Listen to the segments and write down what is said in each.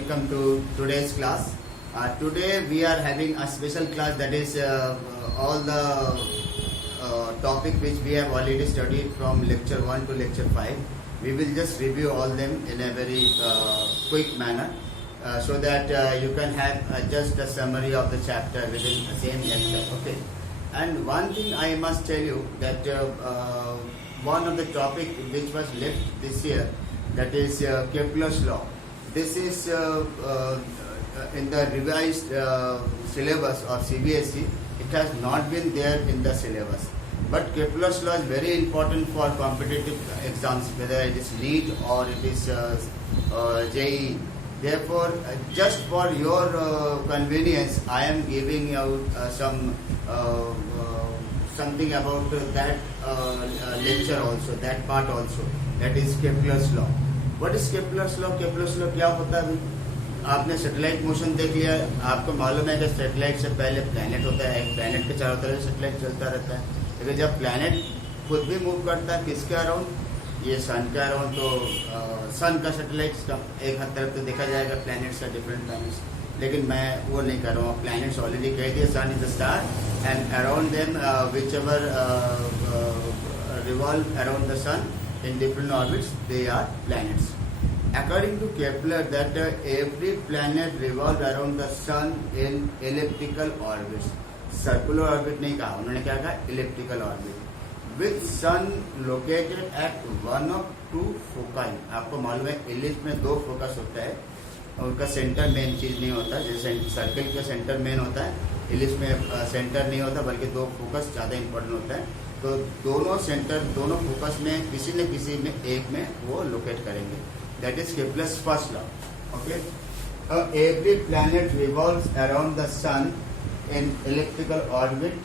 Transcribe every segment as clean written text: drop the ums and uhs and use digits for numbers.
welcome to today's class. Today we are having a special class, that is all the topic which we have already studied from lecture 1 to lecture 5. We will just review all them in a very quick manner so that you can have just a summary of the chapter within the same lecture. Okay. And one thing I must tell you that one of the topic which was left this year, that is Kepler's law. This is in the revised syllabus of CBSE. It has not been there in the syllabus. But Kepler's law is very important for competitive exams, whether it is NEET or it is JEE. Therefore, just for your convenience, I am giving out something about that lecture also, that part also, that is Kepler's law. What is Kepler's law? Kepler's law क्या होता है? आपने satellite motion देख लिया, आपको मालूम है कि सैटेलाइट से पहले प्लैनेट होता है, एक प्लैनेट के चारों तरफ सैटेलाइट चलता रहता है, लेकिन जब प्लैनेट खुद भी मूव करता है किसके अराउंड, ये सन के अराउंड, तो सन का सैटेलाइट का एक हद तरफ तो देखा जाएगा प्लैनेट्स का, डिफरेंट प्लैनेट्स, लेकिन मैं वो नहीं कर रहा हूँ. प्लैनेट्स ऑलरेडी कह दिए, sun is the star and around them which ever revolve around the sun in different orbits, they are planets. According to Kepler, that every planet revolves around the sun in elliptical orbits. Circular orbit नहीं कहा उन्होंने, क्या कहा? Elliptical orbit. With sun located at one of two foci. आपको मालूम है ellipse में दो फोकस होता है, उनका सेंटर मेन चीज नहीं होता. जैसे सर्कल का सेंटर मेन होता है, ellipse में सेंटर नहीं होता, बल्कि दो फोकस ज्यादा इंपॉर्टेंट होता है. तो दोनों सेंटर, दोनों फोकस में किसी न किसी में एक में वो लोकेट करेंगे. That is Kepler's first law. Okay. Every planet revolves around the sun in electrical orbit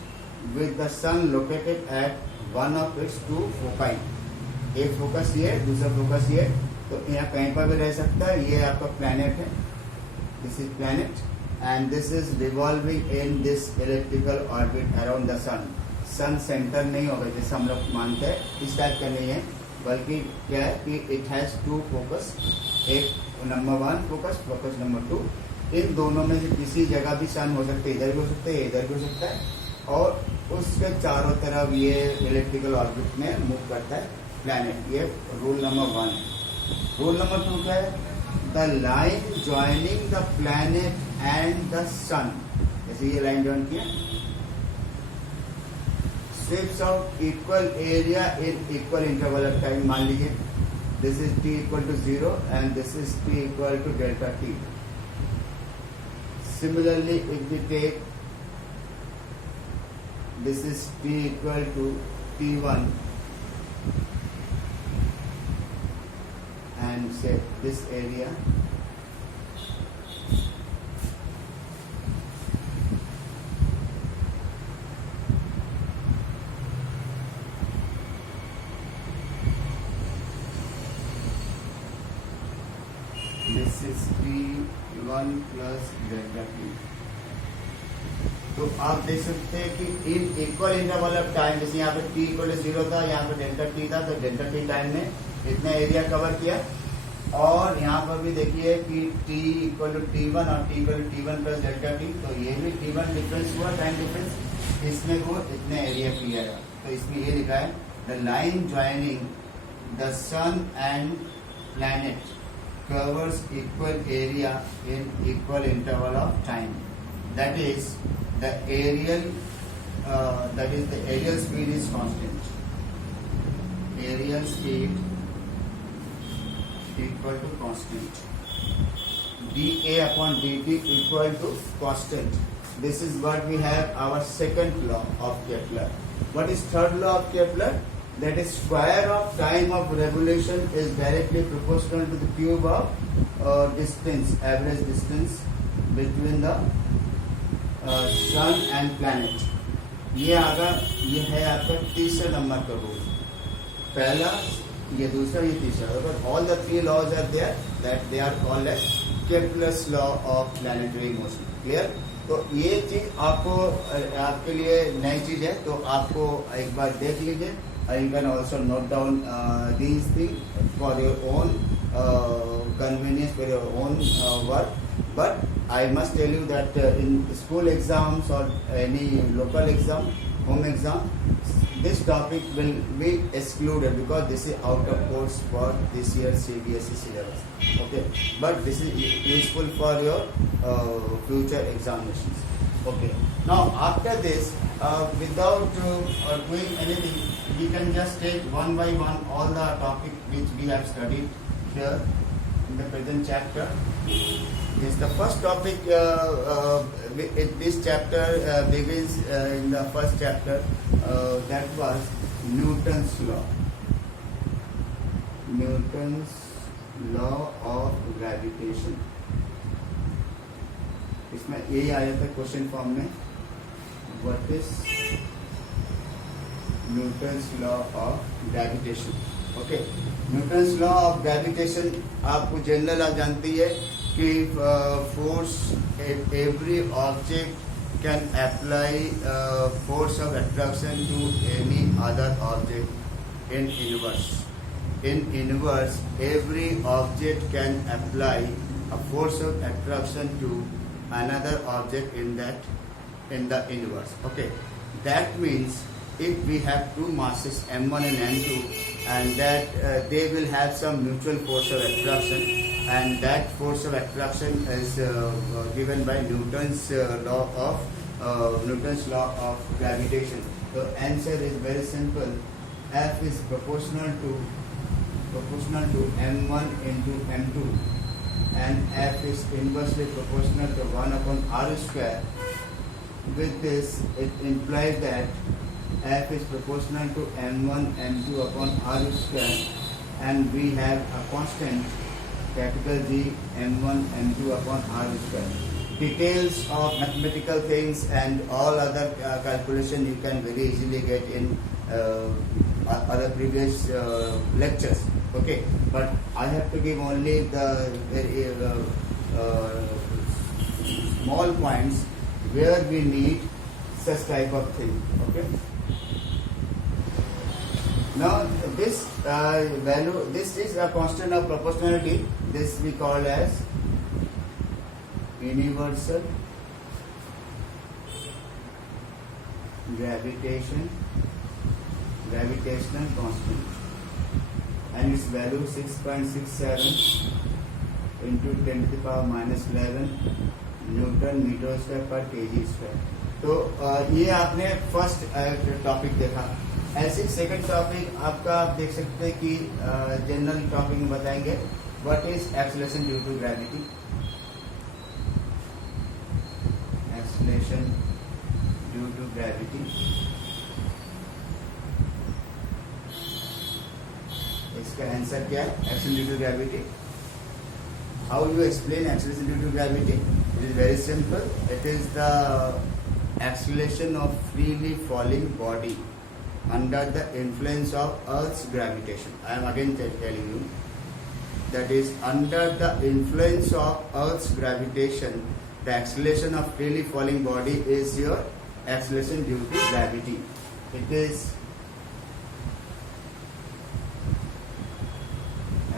with the sun located at one of its two foci. एक फोकस ये, दूसरा फोकस ये, तो यहाँ कहीं पर भी रह सकता है. ये आपका प्लैनेट है, this is planet and this is revolving in this electrical orbit around the sun. Sun centre नहीं होगा जैसे हम लोग मानते हैं, इस टाइप का नहीं है, बल्कि क्या है कि इट हैज टू फोकस. एक number one focus, focus number two. इन दोनों में से किसी जगह भी सन हो सकते हैं, इधर भी हो सकता है, इधर भी हो सकता है, और उसके चारों तरफ ये इलेक्ट्रिकल ऑर्बिट में मूव करता है प्लैनेट. ये रूल नंबर वन है. रूल नंबर टू क्या है? The line joining the planet and the sun. जैसे ये लाइन ज्वाइन किया, sweeps out equal area in equal interval of time. मान लीजिए this is t equal to 0 and this is t equal to delta t. Similarly, if we take this is t equal to t1 and say this area this is t1 plus delta t. तो आप देख सकते हैं कि in equal interval of time, जैसे यहाँ पे t equal to 0 था, यहाँ पे डेल्टा t था, तो डेल्टा t टाइम में इतना एरिया कवर किया. और यहाँ पर भी देखिए कि t इक्वल टू t1 और t equal to t1 plus delta t, तो ये भी t1 डिफरेंस हुआ, टाइम डिफरेंस, इसमें वो इतने एरिया किया है. तो इसमें ये लिखा है the line joining the sun and planet covers equal area in equal interval of time. That is the aerial speed is constant. Aerial speed equal to constant. dA upon dt equal to constant. This is what we have our second law of Kepler. What is third law of Kepler? That is square of time of revolution is directly proportional to the cube of distance, average distance between the sun and planet. ये आगा, ये है आपका तीसरा number का rule. पहला, ये दूसरा, ये तीसरा. But all the three laws are there, that they are called as Kepler's law of planetary motion. Clear? तो ये चीज आपको, आपके लिए नई चीज है, तो आपको एक बार देख लीजिए. You can also note down these things for your own convenience for your own work. But I must tell you that in school exams or any local exam, home exam, this topic will be excluded because this is out of course for this year's CBSE syllabus. Okay, but this is useful for your future examinations. Okay. Now after this, without doing anything, we can just take one by one all the topic which we have studied here in the present chapter. Yes, the first topic, this chapter begins in the first chapter, that was Newton's law. Newton's law of gravitation. इसमें यही आया था question form में, what is Newton's law of gravitation. Okay, Newton's law of gravitation आपको general आप जानती है कि force every object can apply force of attraction to any other object in universe. In universe, every object can apply a force of attraction to another object in the universe. Okay, that means if we have two masses m1 and m2, and that they will have some mutual force of attraction, and that force of attraction is given by Newton's law of gravitation. The answer is very simple. F is proportional to m1 into m2, and F is inversely proportional to 1 upon r square. With this, it implies that F is proportional to m1 m2 upon r square, and we have a constant capital G m1 m2 upon r square. Details of mathematical things and all other calculation you can very easily get in other previous lectures. Okay, but I have to give only the very small points where we need such type of thing. Okay. Now this value, this is a constant of proportionality. This we call as universal gravitational constant, and its value 6.67 into 10 to the power minus 11 newton metre square पर KG square. तो ये आपने first topic देखा. ऐसे second topic आपका आप देख सकते हैं कि जनरल टॉपिक में बताएंगे what is acceleration due to gravity. Acceleration due to gravity. इसका आंसर क्या है? Acceleration due to gravity. How you explain acceleration due to gravity? It is very simple. It is the acceleration of freely falling body under the influence of Earth's gravitation. I am again telling you that is under the influence of Earth's gravitation, the acceleration of freely falling body is your acceleration due to gravity. It is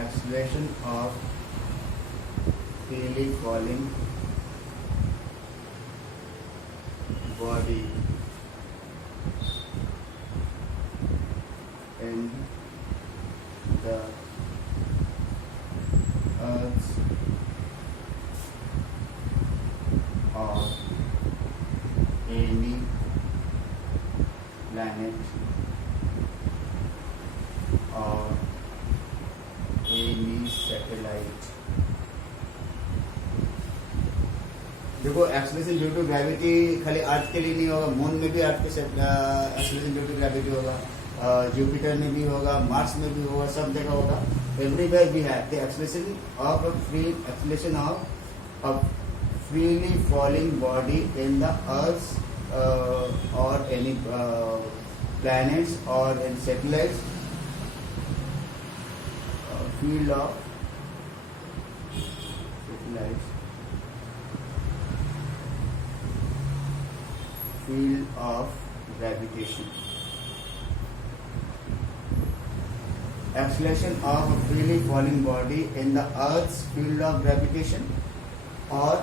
acceleration of freely falling body in the Earth's or any planet or any satellite. देखो, acceleration due to gravity खाली अर्थ के लिए नहीं होगा, moon में भी अर्थ के acceleration due to gravity होगा, जुपिटर में भी होगा, मार्स में भी होगा, सब जगह होगा. Everywhere we have the acceleration of a freely falling body in the Earth or any planets or in satellites. Field of satellites. Field of gravitation. acceleration of a freely falling body in the Earth's field of gravitation, or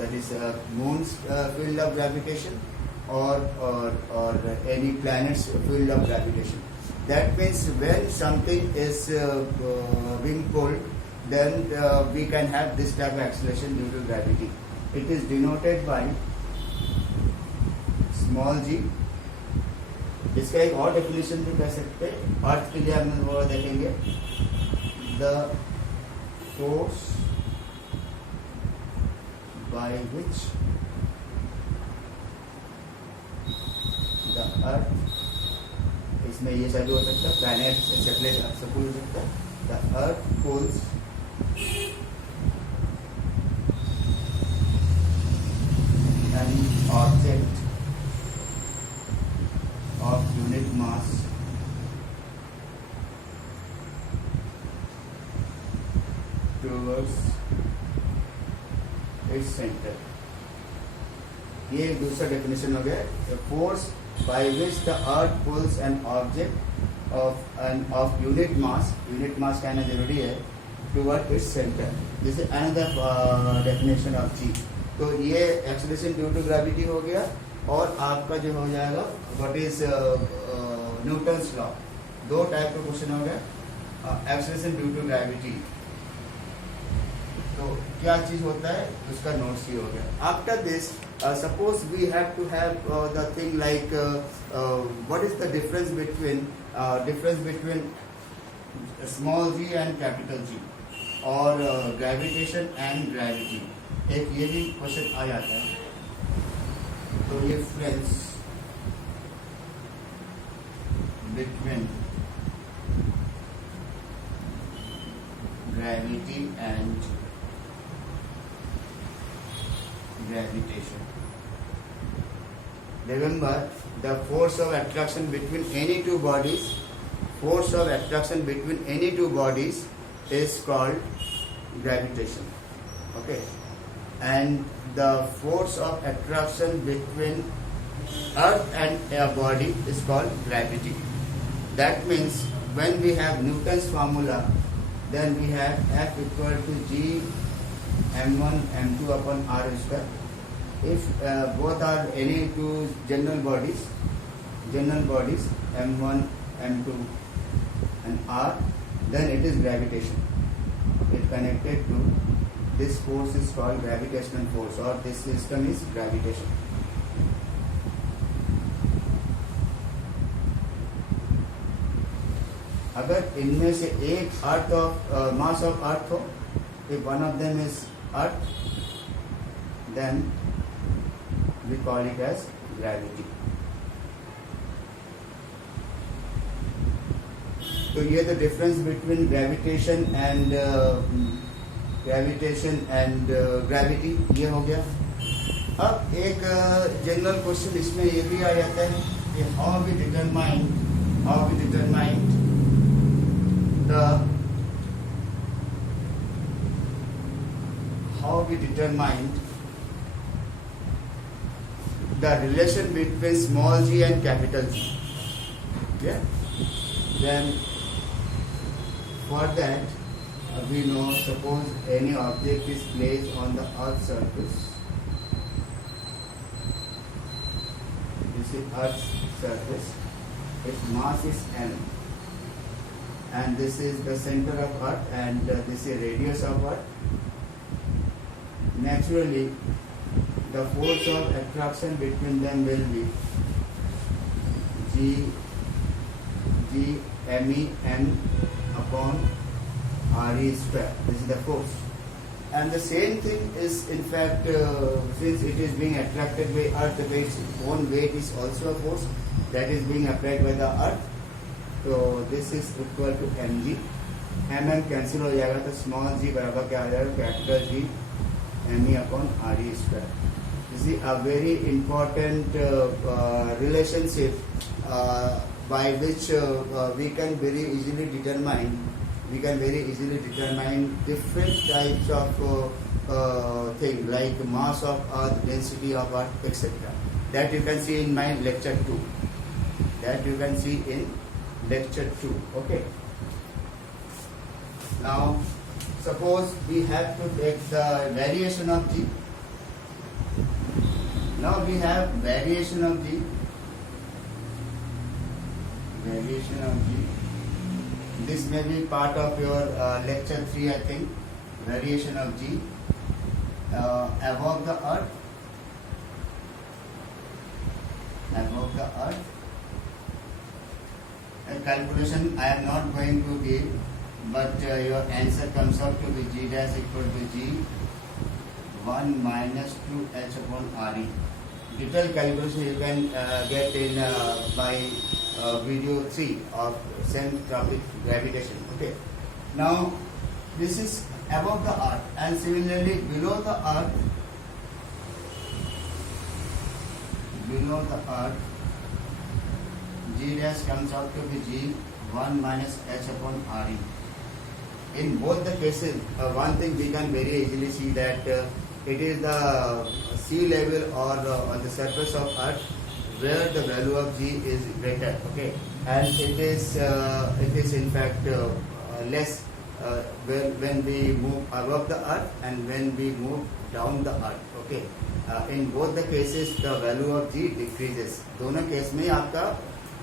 that is Moon's field of gravitation, or any planet's field of gravitation. That means when something is being pulled, then we can have this type of acceleration due to gravity. It is denoted by small g. इसका एक और definition भी कह सकते हैं, अर्थ के लिए हम वो देखेंगे, the force by which the earth, इसमें ये सभी हो सकता है, प्लैनेट सैटेलाइट सब कुछ हो सकता है, the earth pulls an object of unit mass towards its center. ये एक दूसरा डेफिनेशन हो गया. The force by which the earth pulls an object of unit mass कहना जरूरी है, toward its center. This is another definition of G. तो ये acceleration due to gravity हो गया. और आपका जो हो जाएगा व्हाट इज न्यूटन्स लॉ. दो टाइप का क्वेश्चन हो गया, एक्सेलरेशन ड्यू टू ग्रेविटी. तो क्या चीज होता है उसका नोट्स ही हो गया. After this suppose we have to have the thing like what is the difference between small g and capital G, और ग्रेविटेशन एंड ग्रेविटी. एक ये भी क्वेश्चन आ जाता है. तो difference between gravity and gravitation. Remember, the force of attraction between any two bodies is called gravitation. Okay. And the force of attraction between earth and a body is called gravity. That means when we have Newton's formula, then we have F equal to G m1 m2 upon r square. If both are any two general bodies m1 m2 and r, then it is gravitation. It connected to this force is called gravitational force, or this system is gravitation. अगर इनमें से एक earth of mass of earth हो, if one of them is earth, then we call it as gravity. तो ये the difference between gravitation and gravity ये हो गया. अब एक जनरल क्वेश्चन इसमें ये भी आ जाता है कि how we determine the relation between small g and capital G. Yeah. Then for that we know, suppose any object is placed on the earth's surface. This is earth's surface. Its mass is m, and this is the center of earth, and this is radius of earth. Naturally, the force of attraction between them will be G me m upon re square. This is the force. And the same thing is, in fact, since it is being attracted by earth, its own weight is also a force that is being applied by the earth. So this is equal to mg. mm cancel हो जाएगा, तो small g बराबर क्या आ जाएगा, capital G me upon re square. This is a very important relationship by which we can very easily determine different types of thing like mass of earth, density of earth, etc. That you can see in my lecture 2. lecture 2. Okay. Now, suppose we have to take the variation of G. Now we have variation of G. Variation of G. This may be part of your lecture 3, I think. Variation of G above the earth. Above the earth. A calculation I am not going to give, but your answer comes out to be G dash equal to G 1 minus 2h upon Re. Detailed calculation you can get in by video 3 of same topic, gravitation. Okay. Now this is above the earth, and similarly below the earth. Below the earth, G dash comes out to be G 1 minus h upon Re. In both the cases, one thing we can very easily see that it is the sea level or on the surface of earth where the value of G is greater. Okay, and it is in fact less when we move above the earth and when we move down the earth. Okay, in both the cases the value of G decreases. दोनों case में आपका,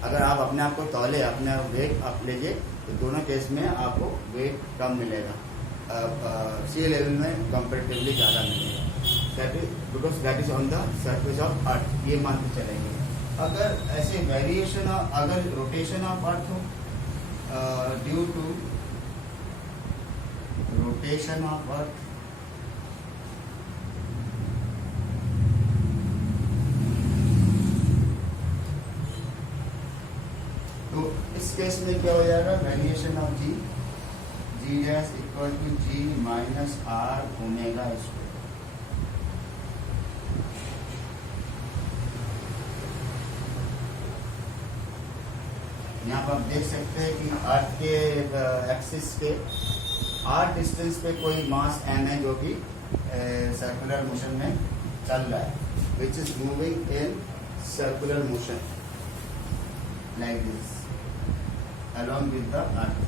अगर आप अपने आप को तौले, अपना वेट आप लीजिए, तो दोनों केस में आपको वेट कम मिलेगा, सी लेवल में कंपेरेटिवली ज़्यादा मिलेगा. That is because that is on the surface of earth. ये मानते चलेंगे. अगर ऐसे वेरिएशन, अगर रोटेशन ऑफ अर्थ हो due to rotation of earth, तो इस केस में क्या हो जाएगा, variation of g, g dash equal to g minus r omega square. यहाँ पर आप देख सकते हैं कि अर्थ के एक्सिस के आर डिस्टेंस पे कोई मास एम है जो कि सर्कुलर मोशन में चल रहा है, which is moving in circular motion like this along with the earth.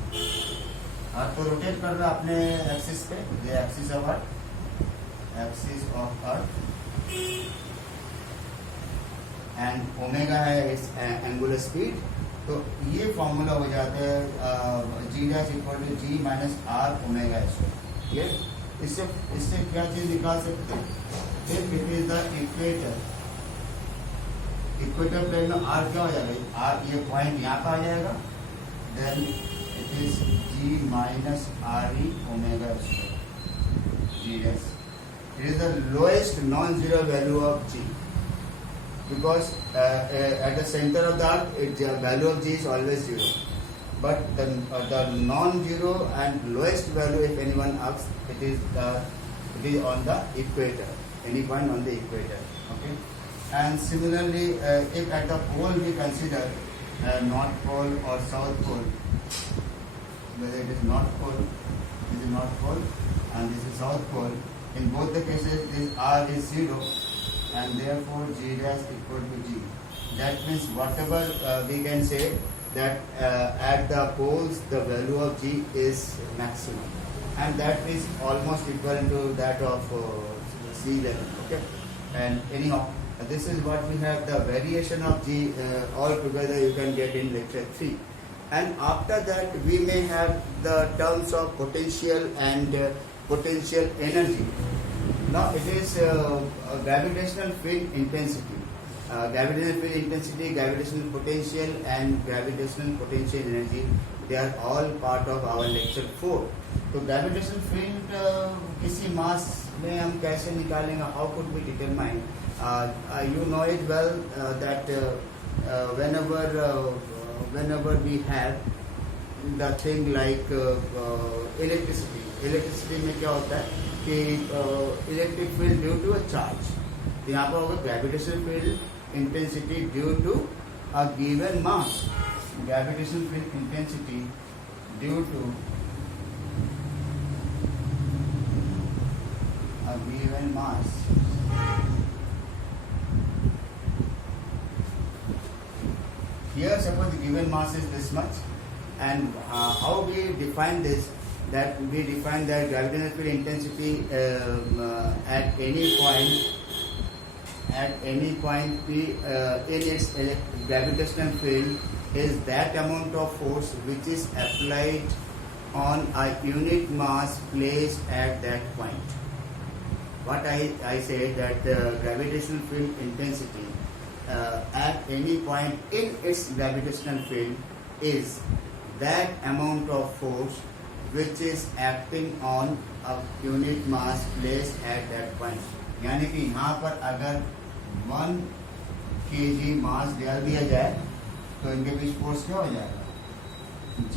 अर्थ को रोटेट कर रहा है अपने एक्सिस पे, ये axis of earth, axis of earth, and omega है इस एंगुलर स्पीड. तो ये फॉर्मूला हो जाता है g dash equal to g minus r omega square. इससे क्या चीज निकाल सकते हैं, if it is the equator, equator plane में आर क्या हो जाएगा, आर ये पॉइंट यहाँ पर आ जाएगा, then it is G minus Re omega square. G dash. It is the lowest non-zero value of G, because at the center of the earth, the value of G is always zero. But the non-zero and lowest value, if anyone asks, it is on the equator, any point on the equator. Okay. And similarly, if at the pole we consider North Pole or South Pole, whether it is North Pole, this is North Pole and this is South Pole, in both the cases this R is 0 and therefore G dash equal to G. That means whatever we can say that at the poles the value of G is maximum, and that is almost equal to that of sea level. Okay, and anyhow, this is what we have, the variation of G all together you can get in lecture 3. And after that we may have the terms of potential and potential energy. Now it is gravitational field intensity. Gravitational field intensity, gravitational potential and gravitational potential energy, they are all part of our lecture 4. तो gravitational field किसी मास में हम कैसे निकालेंगे, how could we determine? You know it well that whenever we have the thing like electricity में क्या होता है कि electric field due to a charge, तो यहाँ पर होगा gravitational field intensity due to a given mass. Gravitational field intensity due to a given mass. here suppose the given mass is this much, and how we define this? That we define that gravitational field intensity at any point P in its gravitational field is that amount of force which is applied on a unit mass placed at that point. What I said that the gravitational field intensity at any point in its gravitational field is that amount of force which is acting on a unit mass placed at that point. यानी कि यहाँ पर अगर 1 kg मास डाल दिया जाए तो इनके बीच फोर्स क्या हो जाएगा? G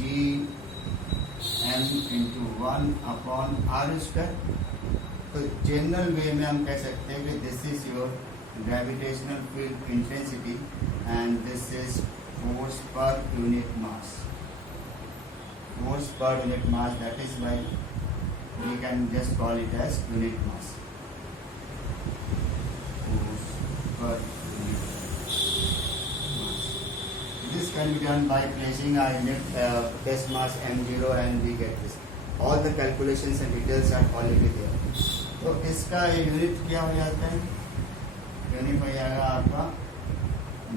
m into 1 upon r square. तो जनरल वे में हम कह सकते हैं कि this is your gravitational field intensity and this is force per unit mass. Force per unit mass, that is why we can just call it as unit mass. Force per unit mass. This can be done by placing a unit test mass m0 and we get this. All the calculations and details are already there. तो इसका unit क्या हो जाता है? Unit हो जाएगा आपका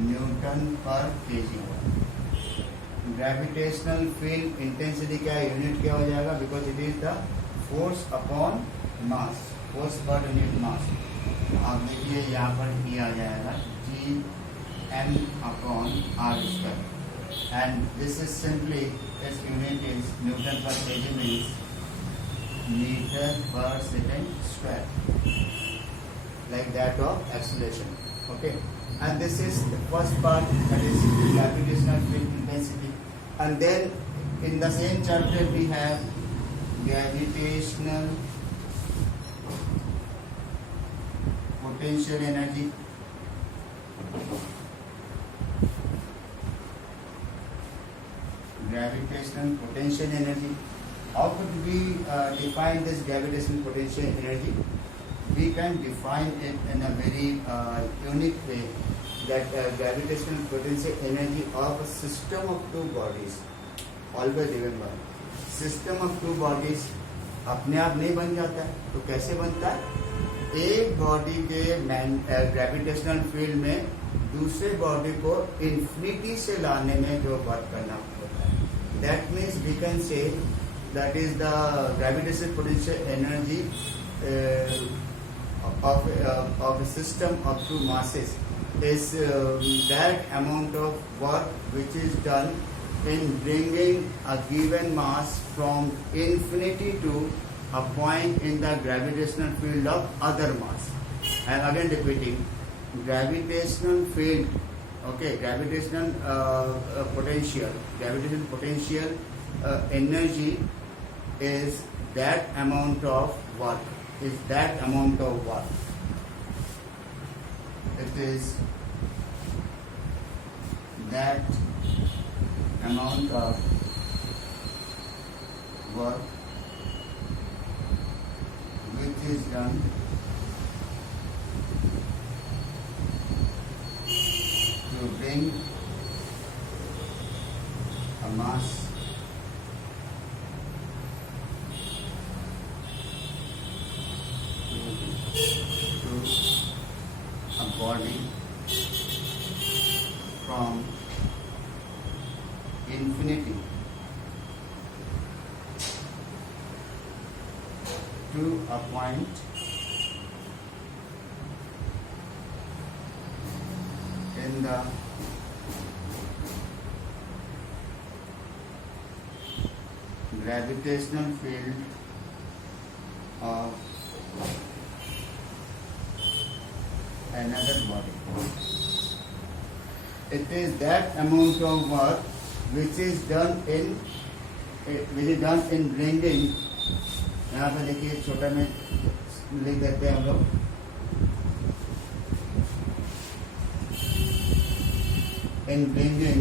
Newton पर केजी. ग्रेविटेशनल फील्ड इंटेंसिटी का यूनिट क्या हो जाएगा? Because it is the force upon mass, force per unit mass. आप देखिए यहाँ पर E आ जाएगा G m upon r square and this is simply this unit is Newton पर केजी मीन्स मीटर पर second square, like that of acceleration. Okay, and this is the first part, that is gravitational field intensity. And then in the same chapter we have gravitational potential energy. Gravitational potential energy. How could we define this gravitational potential energy? We can define it in a very unique way, that gravitational potential energy of a system of two bodies, always given by system of two bodies. अपने आप नहीं बन जाता है, तो कैसे बनता है? एक बॉडी के ग्रेविटेशनल फील्ड में दूसरे बॉडी को इन्फिनिटी से लाने में जो वर्क करना होता है, that means we can say that is the gravitational potential energy of a system of two masses is that amount of work which is done in bringing a given mass from infinity to a point in the gravitational field of other mass. And again repeating, gravitational field, okay, gravitational potential energy is that amount of work. Is that amount of work. It is that amount of work which is done to bring a mass body from infinity to a point in the gravitational field of another body. It is that amount of work which is done in bringing. यहाँ पे देखिए छोटा में लिख देते हैं हम लोग, in bringing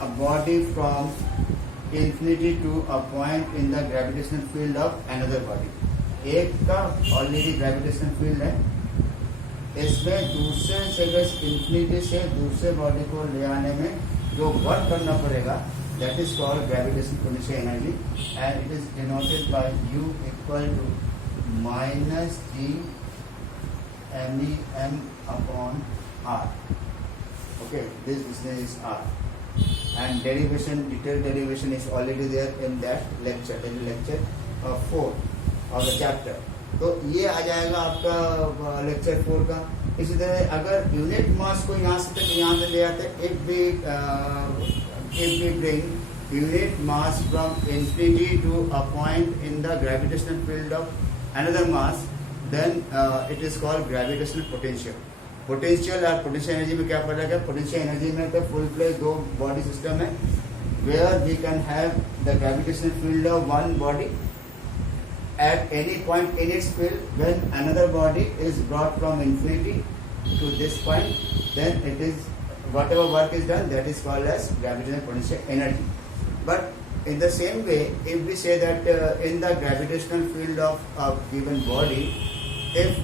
a body from infinity to a point in the gravitational field of another body. एक का ऑलरेडी ग्रेविटेशनल फील्ड है इसमें दूसरे जगह इंफिनिटी से दूसरे बॉडी को ले आने में जो वर्क करना पड़ेगा, that is called gravitational potential energy, and it is denoted by U equal to minus G MEM upon R. Okay, this distance is R, and derivation, detailed derivation is already there in that lecture, in lecture 4 of the chapter. तो ये आ जाएगा आपका lecture 4 का. इसी तरह अगर unit mass को यहाँ से तक यहाँ से ले आते, if we bring unit mass from infinity to a point in the gravitational field of another mass, then it is called gravitational potential. Potential और पोटेंशियल एनर्जी में क्या फर्क है? पोटेंशियल एनर्जी में तो फुल फ्लेज दो बॉडी सिस्टम है, where we can have the gravitational field of one body at any point in its field. When another body is brought from infinity to this point, then it is whatever work is done, that is called as gravitational potential energy. But in the same way, if we say that in the gravitational field of a given body, if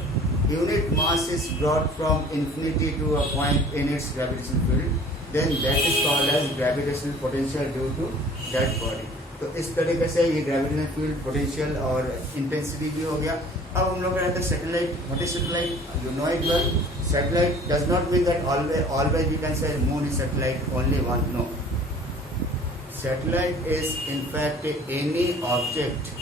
unit mass is brought from infinity to a point in its gravitational field, then that is called as gravitational potential due to that body. तो इस तरीके से ये gravitational field, potential और intensity भी हो गया. अब हम लोग रहते हैं satellite. What is satellite? You know it well. Satellite does not mean that always we can say moon is satellite only one. No. Satellite is in fact any object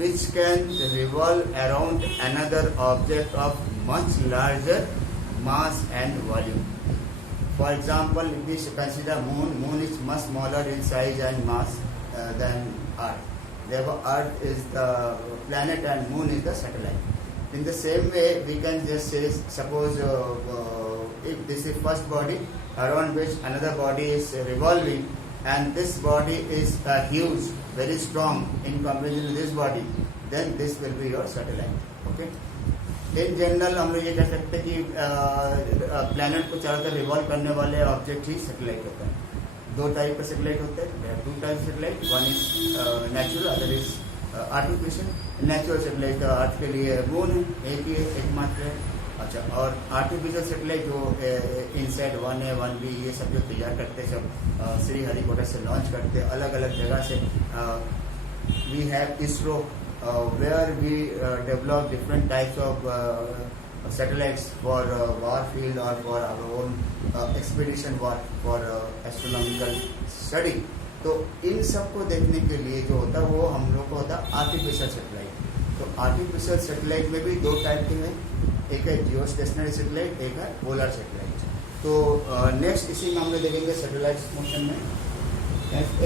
which can revolve around another object of much larger mass and volume. For example, if we consider moon is much smaller in size and mass than Earth. Therefore, Earth is the planet and moon is the satellite. In the same way, we can just say, suppose if this is first body around which another body is revolving, and this body is huge, very strong in comparison to this body, then this will be your satellite. Okay. In general हम लोग ये कह सकते हैं कि planet को चारों तरफ रिवॉल्व करने वाले ऑब्जेक्ट ही सैटेलाइट होता है. दो टाइप का सैटेलाइट होते हैं, two type satellite. One is natural, other is artificial. Natural satellite earth के लिए मून है, एक ही एकमात्र है. अच्छा, और आर्टिफिशियल सैटेलाइट जो इनसैट 1A 1B ये सब जो तैयार करते हैं, सब श्री हरिकोटा से लॉन्च करते हैं अलग अलग जगह से. We have ISRO where we develop different types of satellites for war field or for our own expedition work for astronomical study. तो इन सब को देखने के लिए जो होता है वो हम लोग को होता है आर्टिफिशियल सैटेलाइट. तो आर्टिफिशियल सैटेलाइट में भी दो टाइप के हैं, एक है जियो स्टेशनरी सैटेलाइट, एक है पोलर सैटेलाइट. तो नेक्स्ट इसी में हम लोग देखेंगे सैटेलाइट मोशन में.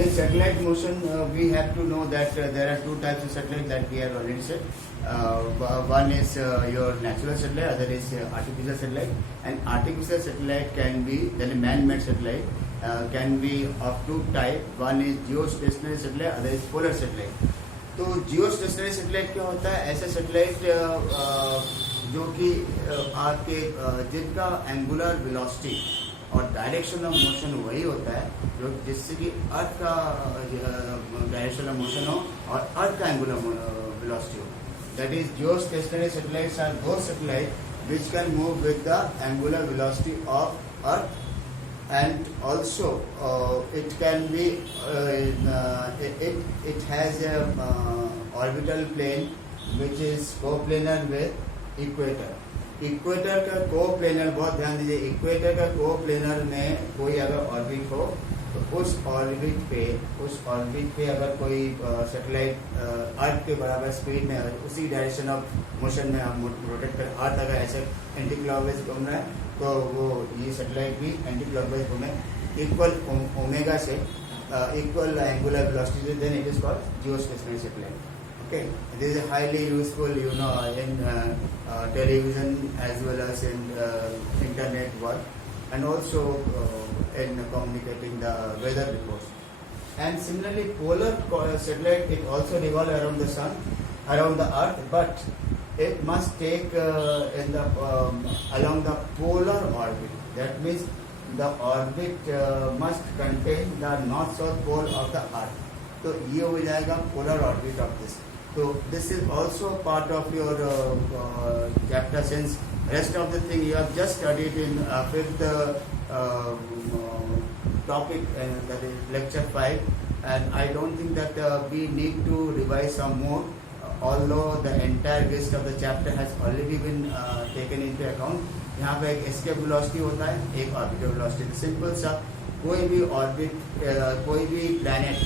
In satellite motion, we have to know that there are two types of satellite that we have already said. One is your natural satellite, other is artificial satellite. And artificial satellite can be, then a man-made satellite can be of two types. One is geostationary satellite, other is polar satellite. तो geostationary satellite क्या होता है? ऐसा satellite जो कि आपके जिनका angular velocity और डायरेक्शन ऑफ मोशन वही होता है जो जिससे कि अर्थ का डायरेक्शन ऑफ मोशन हो और अर्थ का एंगुलर वेलोसिटी हो. That is geostationary satellites are those satellite which can move with the angular velocity of earth, and also it can be it has a orbital plane which is coplanar with equator. Equator का coplanar, बहुत ध्यान दीजिए, equator का coplanar में कोई अगर orbit हो तो उस ऑर्बिट पे अगर कोई सैटेलाइट अर्थ के बराबर स्पीड में उसी डायरेक्शन ऑफ मोशन में हम रोटेट कर अर्थ अगर ऐसे एंटी क्लॉकवाइज घूम रहा है तो वो ये सैटेलाइट भी एंटी क्लॉकवाइज घूमे इक्वल ओमेगा से, equal angular velocity, then it is called geostationary satellite. Okay, this is highly useful, you know, in television as well as in internet work, and also in communicating the weather reports. And similarly, polar satellite, it also revolves around the sun, around the earth, but it must take in the along the polar orbit. That means the orbit must contain the north-south pole of the earth. तो ये हो जाएगा polar orbit of this. So this is also part of your chapter, since Rest of the thing you have just studied in fifth topic, that is lecture 5, and I don't think that we need to revise some more, although the entire gist of the chapter has already been taken into account. यहाँ पे एक escape velocity होता है, एक orbital velocity. Simple सा, कोई भी orbit, कोई भी प्लैनेट,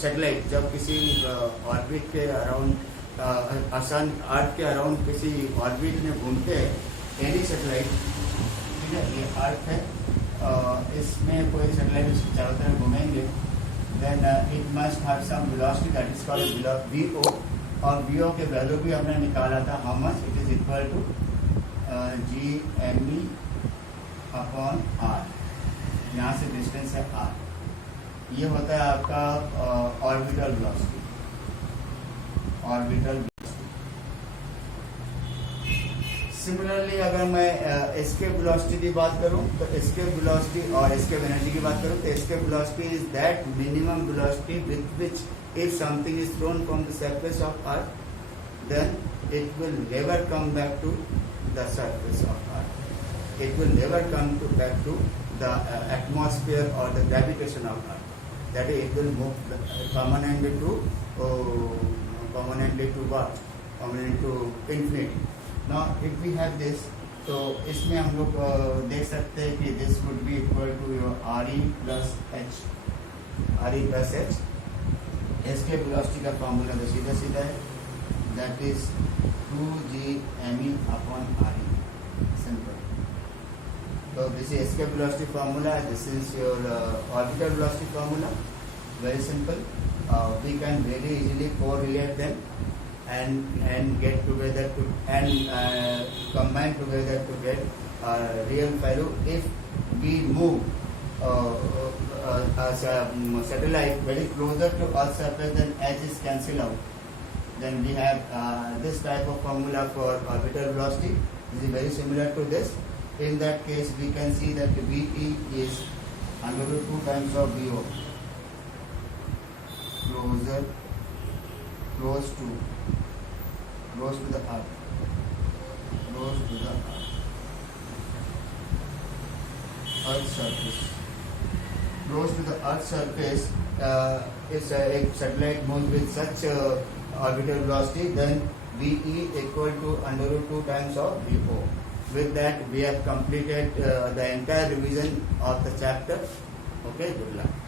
सैटेलाइट जब किसी ऑर्बिट के अराउंड सन अर्थ के अराउंड किसी ऑर्बिट में घूमते हैं, एनी सैटेलाइट, ठीक है, ये अर्थ है, इसमें कोई सैटेलाइट इसके चारों तरफ घूमेंगे, then it must have some velocity that is called v o, और वीओ के वैल्यू भी हमने निकाला था, how much, it is equal to GME upon R, यहाँ से डिस्टेंस है R, ये होता है आपका orbital velocity, orbital velocity. Similarly अगर मैं एस्केप वेलोसिटी की बात करूं, तो एस्केप वेलोसिटी और एस्केप एनर्जी की बात करूं, तो escape velocity is that minimum velocity with which if something is throne from the surface of earth, then it will never come back to the surface of Earth. It will never come back to the atmosphere or the gravitation of Earth. That is, it will move permanently to what? Permanently to infinity. Now, if we have this, तो इसमें हम लोग देख सकते हैं कि this would be equal to your RE plus H. RE plus H. escape velocity का formula तो सीधा सीधा है, that is 2GME upon RE. Simple. So this is escape velocity formula. This is your orbital velocity formula. Very simple. We can very easily correlate them and get together to and combine together to get real value. If we move a satellite very closer to Earth's surface, then H is cancelled out. Then we have this type of formula for orbital velocity. This is very similar to this. In that case, we can see that VE is under root 2 times of VO. Close to the Earth. Close to the Earth's surface. Close to the Earth's surface, if a satellite moves with such orbital velocity, then VE equal to under root 2 times of VO. With that, we have completed the entire revision of the chapter. Okay, good luck.